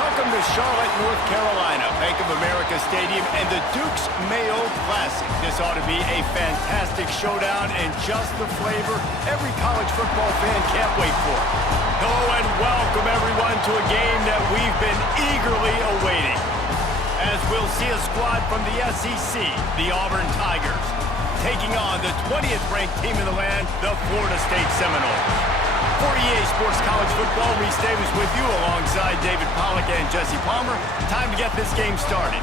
Welcome to Charlotte, North Carolina, Bank of America Stadium, and the Duke's Mayo Classic. This ought to be a fantastic showdown and just the flavor every college football fan can't wait for. Hello and welcome everyone to a game that we've been eagerly awaiting. As we'll see a squad from the SEC, the Auburn Tigers, taking on the 20th ranked team in the land, the Florida State Seminoles. For EA Sports College Football, Reese Davis with you alongside David Pollack and Jesse Palmer. Time to get this game started.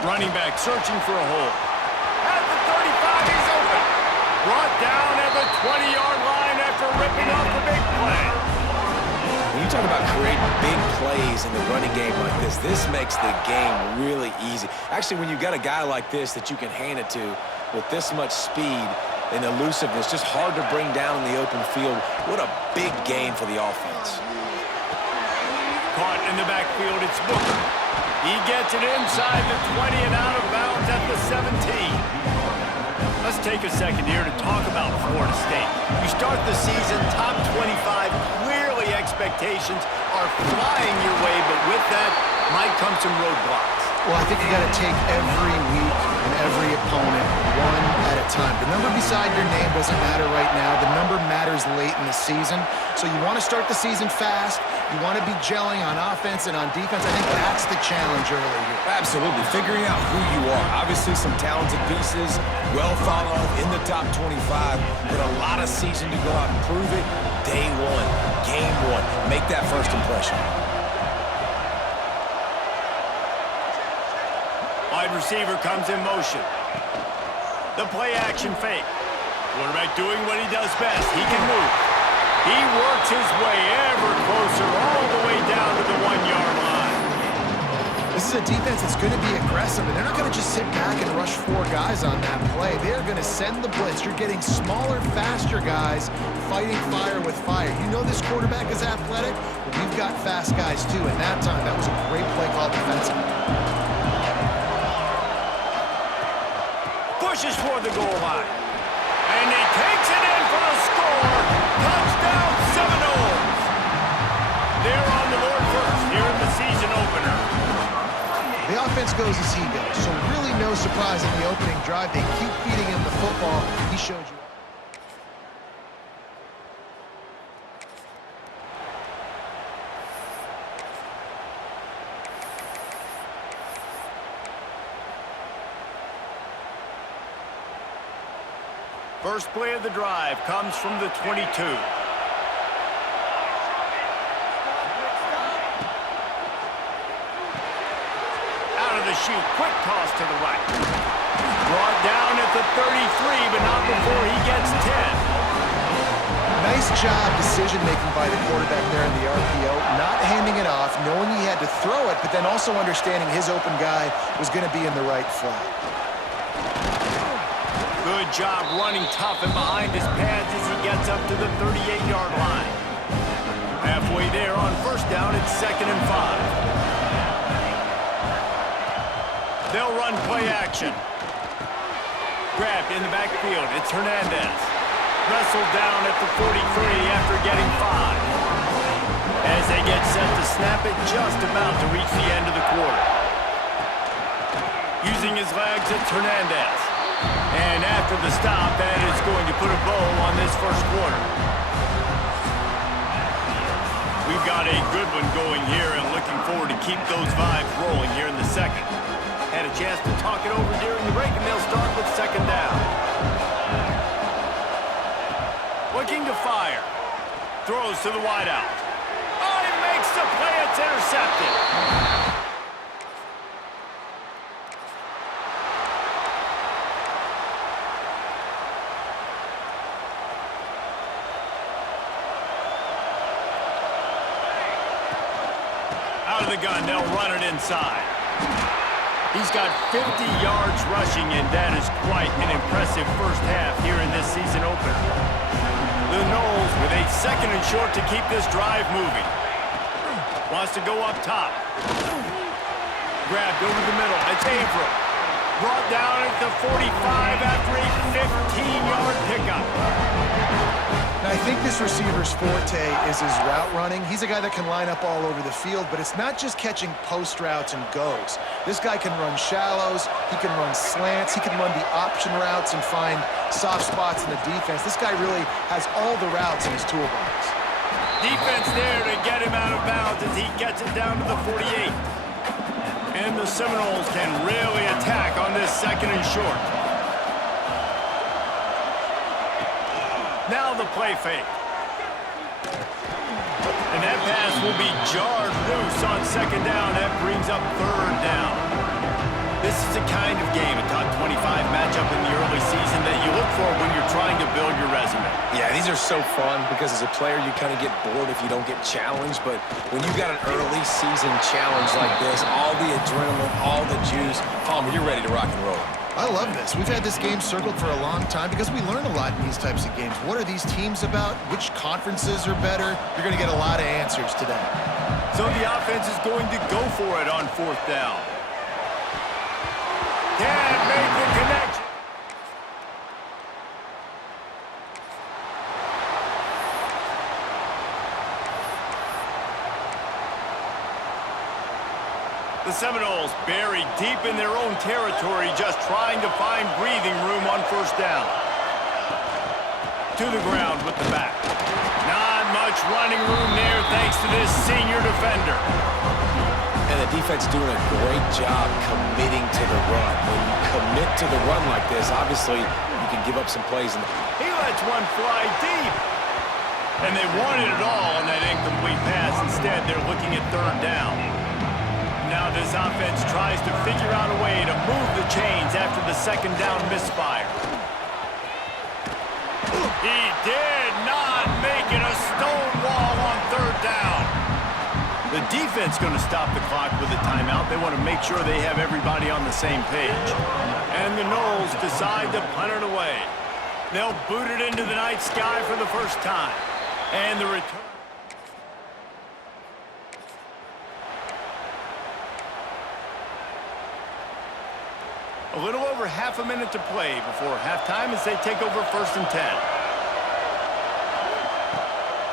Running back searching for a hole. At the 35, he's open. Brought down at the 20-yard line after ripping off the big play. When you talk about creating big plays in the running game like this makes the game really easy. Actually, when you've got a guy like this that you can hand it to with this much speed and elusiveness, just hard to bring down in the open field. What a big gain for the offense. Caught in the backfield, it's Booker. He gets it inside the 20 and out of bounds at the 17. Let's take a second here to talk about Florida State. You start the season top 25. Clearly expectations are flying your way, but with that might come some roadblocks. Well, I think you got to take every week and every opponent one at a time. The number beside your name doesn't matter right now. The number matters late in the season. So you want to start the season fast. You want to be gelling on offense and on defense. I think that's the challenge early here. Absolutely. Figuring out who you are. Obviously some talented pieces, well thought of in the top 25, but a lot of season to go out and prove it. Day one, game one. Make that first impression. Wide receiver comes in motion. The play action fake. Quarterback doing what he does best. He can move. He works his way ever closer all the way down to the 1-yard line. This is a defense that's going to be aggressive, and they're not going to just sit back and rush 4 guys on that play. They're going to send the blitz. You're getting smaller, faster guys fighting fire with fire. You know this quarterback is athletic, but we've got fast guys too, and that time that was a great play call defensively. Pushes for the goal line. And he takes it in for the score. Touchdown Seminoles. They're on the board first here in the season opener. The offense goes as he goes, so really no surprise in the opening drive. They keep feeding him the football. He showed you. First play of the drive comes from the 22. Out of the chute, quick toss to the right. Brought down at the 33, but not before he gets 10. Nice job decision-making by the quarterback there in the RPO, not handing it off, knowing he had to throw it, but then also understanding his open guy was going to be in the right flat. Good job running tough and behind his pads as he gets up to the 38-yard line. Halfway there on first down, it's 2nd and 5. They'll run play action. Grabbed in the backfield, it's Hernandez. Wrestled down at the 43 after getting 5. As they get set to snap it, just about to reach the end of the quarter. Using his legs, it's Hernandez. And after the stop, that is going to put a bow on this first quarter. We've got a good one going here and looking forward to keep those vibes rolling here in the second. Had a chance to talk it over during the break, and they'll start with 2nd down. Looking to fire. Throws to the wideout. Oh, he makes the play. It's intercepted. Out of the gun, they'll run it inside. He's got 50 yards rushing, and that is quite an impressive first half here in this season opener. The Noles with a 2nd and short to keep this drive moving. Wants to go up top. Grabbed over the middle. It's Averill. Brought down at the 45 after a 15-yard pickup. Now, I think this receiver's forte is his route running. He's a guy that can line up all over the field, but it's not just catching post routes and goes. This guy can run shallows, he can run slants, he can run the option routes and find soft spots in the defense. This guy really has all the routes in his toolbox. Defense there to get him out of bounds as he gets it down to the 48. And the Seminoles can really attack on this 2nd and short. Now the play fake. And that pass will be jarred loose on 2nd down. That brings up 3rd down. This is the kind of game, a top 25 matchup in the early season, that you look for when you're trying to build your resume. Yeah, these are so fun because as a player, you kind of get bored if you don't get challenged. But when you've got an early season challenge like this, all the adrenaline, all the juice, Palmer, you're ready to rock and roll. I love this. We've had this game circled for a long time because we learn a lot in these types of games. What are these teams about? Which conferences are better? You're going to get a lot of answers today. So the offense is going to go for it on 4th down. Can't make the connection. The Seminoles buried deep in their own territory, just trying to find breathing room on 1st down. To the ground with the back. Not much running room there thanks to this senior defender. And the defense doing a great job committing to the run. When you commit to the run like this, obviously you can give up some plays. He lets one fly deep. And they wanted it all on that incomplete pass. Instead, they're looking at 3rd down. Now this offense tries to figure out a way to move the chains after the 2nd down misfire. He did not make it a stone wall on 3rd down. The defense going to stop the clock with a timeout. They want to make sure they have everybody on the same page. And the Noles decide to punt it away. They'll boot it into the night sky for the first time. And the return. A little over half a minute to play before halftime as they take over 1st and 10.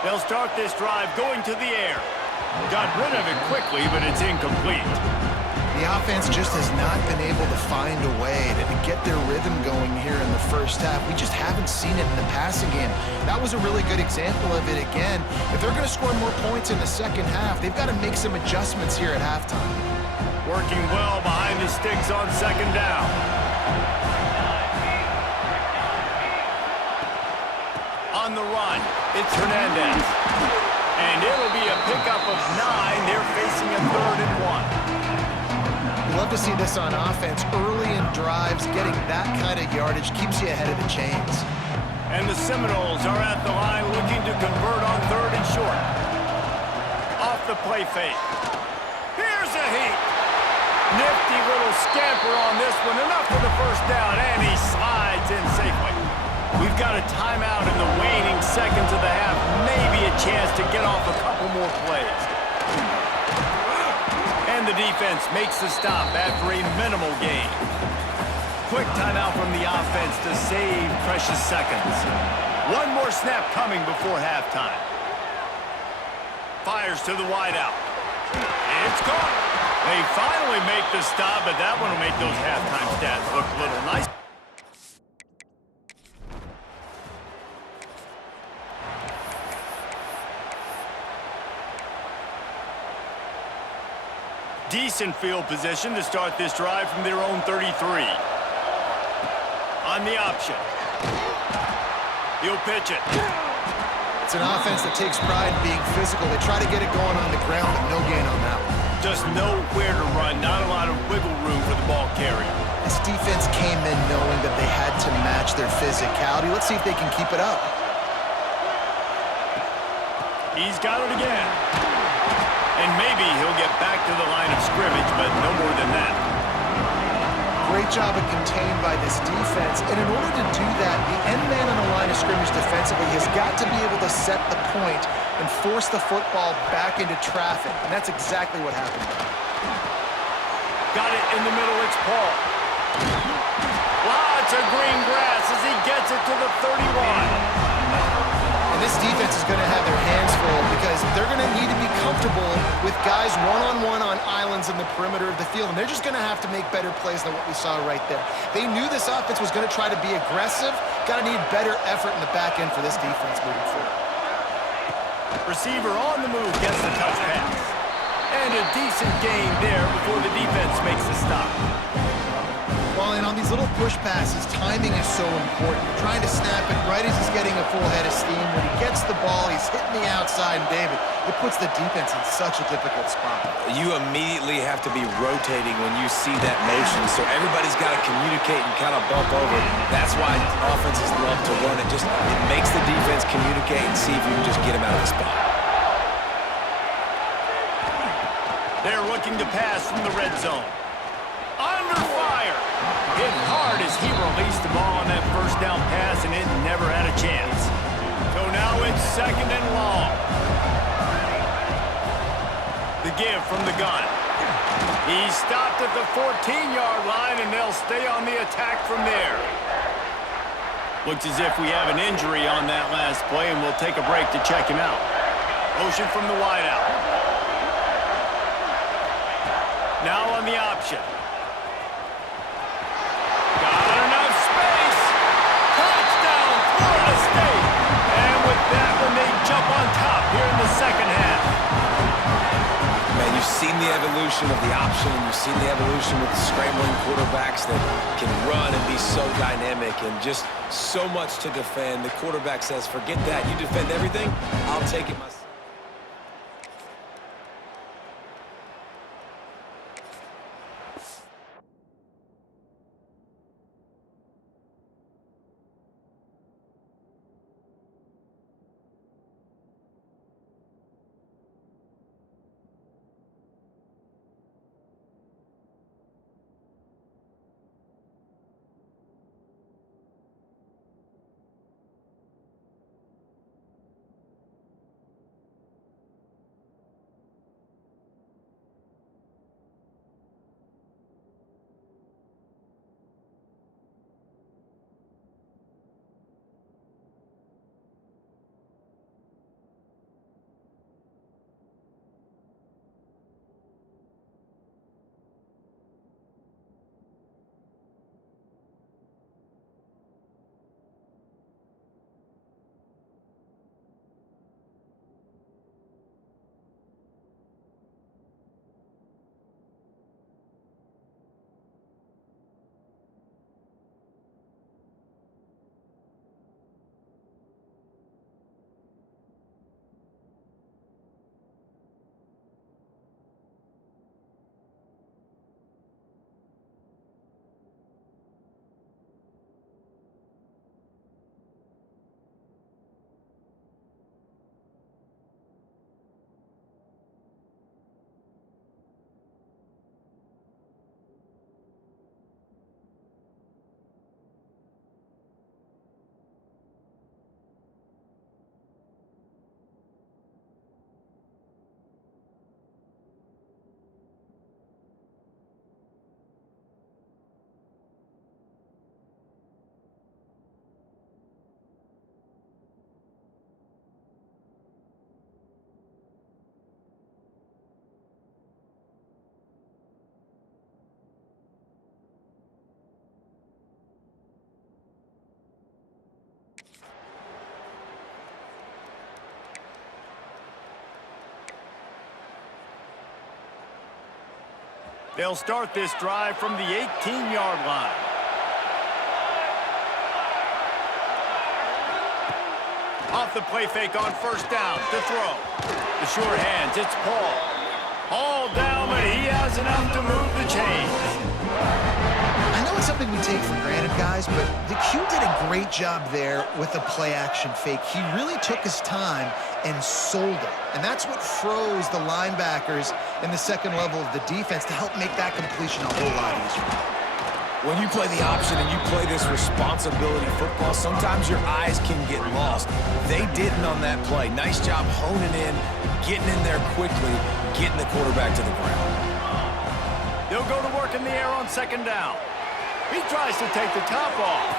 They'll start this drive going to the air. Got rid of it quickly, but it's incomplete. The offense just has not been able to find a way to get their rhythm going here in the first half. We just haven't seen it in the passing game. That was a really good example of it again. If they're going to score more points in the second half, they've got to make some adjustments here at halftime. Working well behind the sticks on 2nd down. On the run, it's Hernandez. And it'll be a pickup of 9. They're facing a 3rd and 1. Love to see this on offense. Early in drives, getting that kind of yardage keeps you ahead of the chains. And the Seminoles are at the line looking to convert on 3rd and short. Off the play fake. Here's a heat. Nifty little scamper on this one. Enough for the 1st down, and he slides in safely. We've got a timeout in the waning seconds of the half. Maybe a chance to get off a couple more plays. And the defense makes the stop after a minimal gain. Quick timeout from the offense to save precious seconds. One more snap coming before halftime. Fires to the wideout. It's caught. They finally make the stop, but that one will make those halftime stats look a little nice. Decent field position to start this drive from their own 33. On the option. He'll pitch it. It's an offense that takes pride in being physical. They try to get it going on the ground, but no gain on that one. Just know where to run. Not a lot of wiggle room for the ball carrier. This defense came in knowing that they had to match their physicality. Let's see if they can keep it up. He's got it again. And maybe he'll get back to the line of scrimmage, but no more than that. great job of contained by this defense. And in order to do that, the end man on the line of scrimmage defensively has got to be able to set the point and force the football back into traffic. And that's exactly what happened. Got it in the middle, it's Paul. Lots of green grass as he gets it to the 31. And this defense is going to have their hands full because they're going to need to be comfortable with guys one-on-one on islands in the perimeter of the field. And they're just going to have to make better plays than what we saw right there. They knew this offense was going to try to be aggressive. Got to need better effort in the back end for this defense moving forward. Receiver on the move gets the touch pass. And a decent gain there before the defense makes the stop. Well, and on these little push passes, timing is so important. You're trying to snap it right as he's getting a full head of steam. When he gets the ball, he's hitting the outside, and David, it puts the defense in such a difficult spot. You immediately have to be rotating when you see that motion, so everybody's got to communicate and kind of bump over. That's why offenses love to run it. It makes the defense communicate and see if you can just get him out of the spot. They're looking to pass from the red zone. Under fire. Hit hard as he released the ball on that first down pass, and it never had a chance. So now it's second and long. The give from the gun. He stopped at the 14-yard line, and they'll stay on the attack from there. Looks as if we have an injury on that last play, and we'll take a break to check him out. Motion from the wideout. Now on the option. Got enough space. Touchdown, Florida State. And with that one, they jump on top here in the second half. Man, you've seen the evolution of the option. You've seen the evolution with the scrambling quarterbacks that can run and be so dynamic and just so much to defend. The quarterback says, forget that. You defend everything, I'll take it myself. They'll start this drive from the 18-yard line. Off the play fake on first down to throw. The sure hands, it's Paul. All down, but he has enough to move the chains. I know it's something we take for granted, guys, but the Q did a great job there with the play-action fake. He really took his time and sold it. And that's what froze the linebackers in the second level of the defense to help make that completion a whole lot easier. When you play the option and you play this responsibility football, sometimes your eyes can get lost. They didn't on that play. Nice job honing in, getting in there quickly, getting the quarterback to the ground. They'll go to work in the air on second down. He tries to take the top off.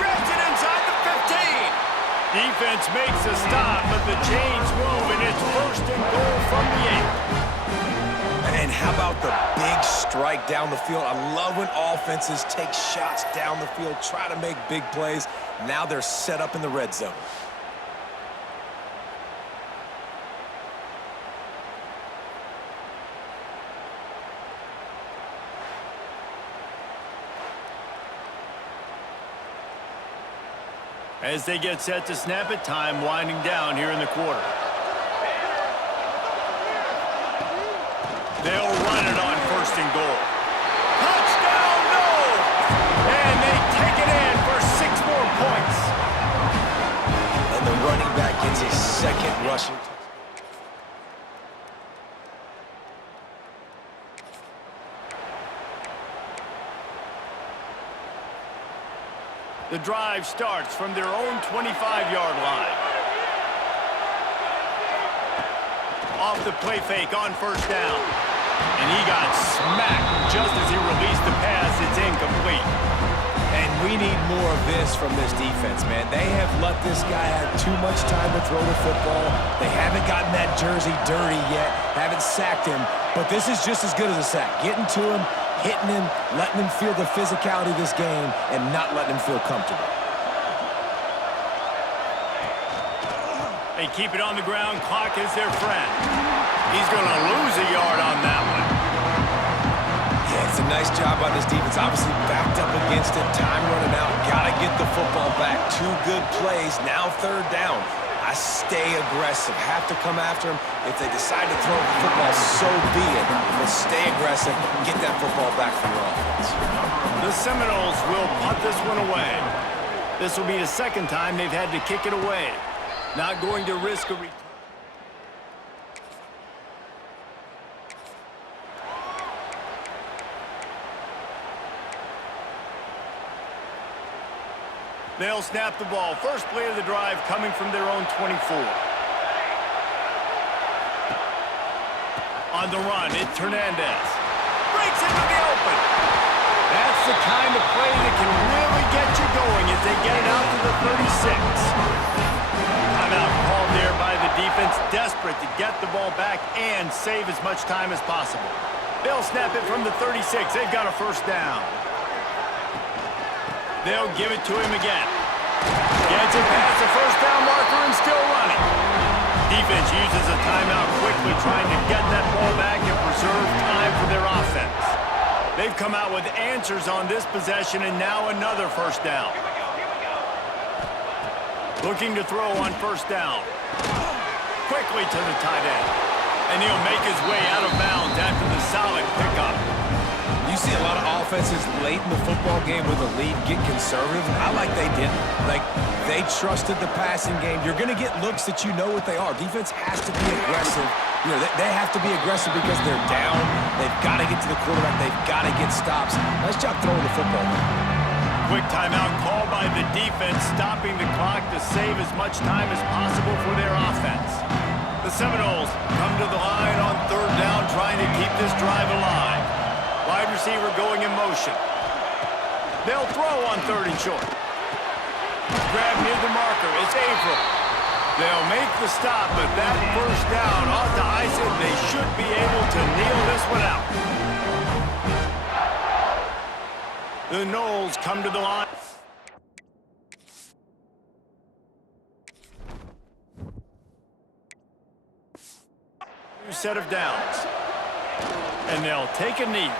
Grabs it inside the 15. Defense makes a stop, but the chains move, and it's first and goal from the 8. And how about the big strike down the field? I love when offenses take shots down the field, try to make big plays. Now they're set up in the red zone. As they get set to snap it, time winding down here in the quarter. They'll run it on first and goal. Touchdown, no! And they take it in for 6 more points. And the running back gets his second rushing touchdown. The drive starts from their own 25-yard line. Off the play fake on first down. And he got smacked just as he released the pass. It's incomplete. And we need more of this from this defense, man. They have let this guy have too much time to throw the football. They haven't gotten that jersey dirty yet, haven't sacked him. But this is just as good as a sack. Getting to him, hitting him, letting him feel the physicality of this game, and not letting him feel comfortable. They keep it on the ground. Clock is their friend. He's going to lose a yard on that one. Yeah, it's a nice job by this defense. Obviously backed up against it. Time running out. Got to get the football back. 2 good plays. Now third down. I stay aggressive. Have to come after him. If they decide to throw the football, so be it. But stay aggressive. Get that football back for your offense. The Seminoles will punt this one away. This will be the second time they've had to kick it away. Not going to risk a return. They'll snap the ball. First play of the drive coming from their own 24. On the run, it's Hernandez. Breaks into the open. That's the kind of play that can really get you going as they get it out to the 36. Timeout called there by the defense, desperate to get the ball back and save as much time as possible. They'll snap it from the 36. They've got a first down. They'll give it to him again. Gets it past the first down marker and still running. Defense uses a timeout quickly, trying to get that ball back and preserve time for their offense. They've come out with answers on this possession, and now another first down. Looking to throw on first down. Quickly to the tight end. And he'll make his way out of bounds after the solid pickup. You see a lot of offenses late in the football game with a lead get conservative. I like they didn't. Like, they trusted the passing game. You're going to get looks that you know what they are. Defense has to be aggressive. You know, they have to be aggressive because they're down. They've got to get to the quarterback. They've got to get stops. Nice job throwing the football. Quick timeout called by the defense, stopping the clock to save as much time as possible for their offense. The Seminoles come to the line on third down, trying to keep this drive alive. Wide receiver going in motion. They'll throw on third and short. Grab near the marker. It's Averill. They'll make the stop, but that first down ought to ice it. They should be able to kneel this one out. The Noles come to the line. New set of downs. And they'll take a knee.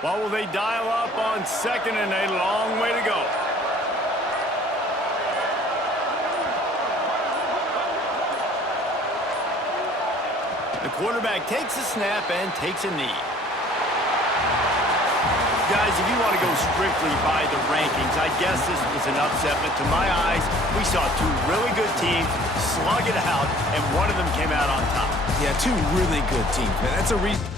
What will they dial up on second and a long way to go? The quarterback takes a snap and takes a knee. Guys, if you want to go strictly by the rankings, I guess this was an upset, but to my eyes, we saw two really good teams slug it out, and one of them came out on top. Yeah, two really good teams, man. That's a reason.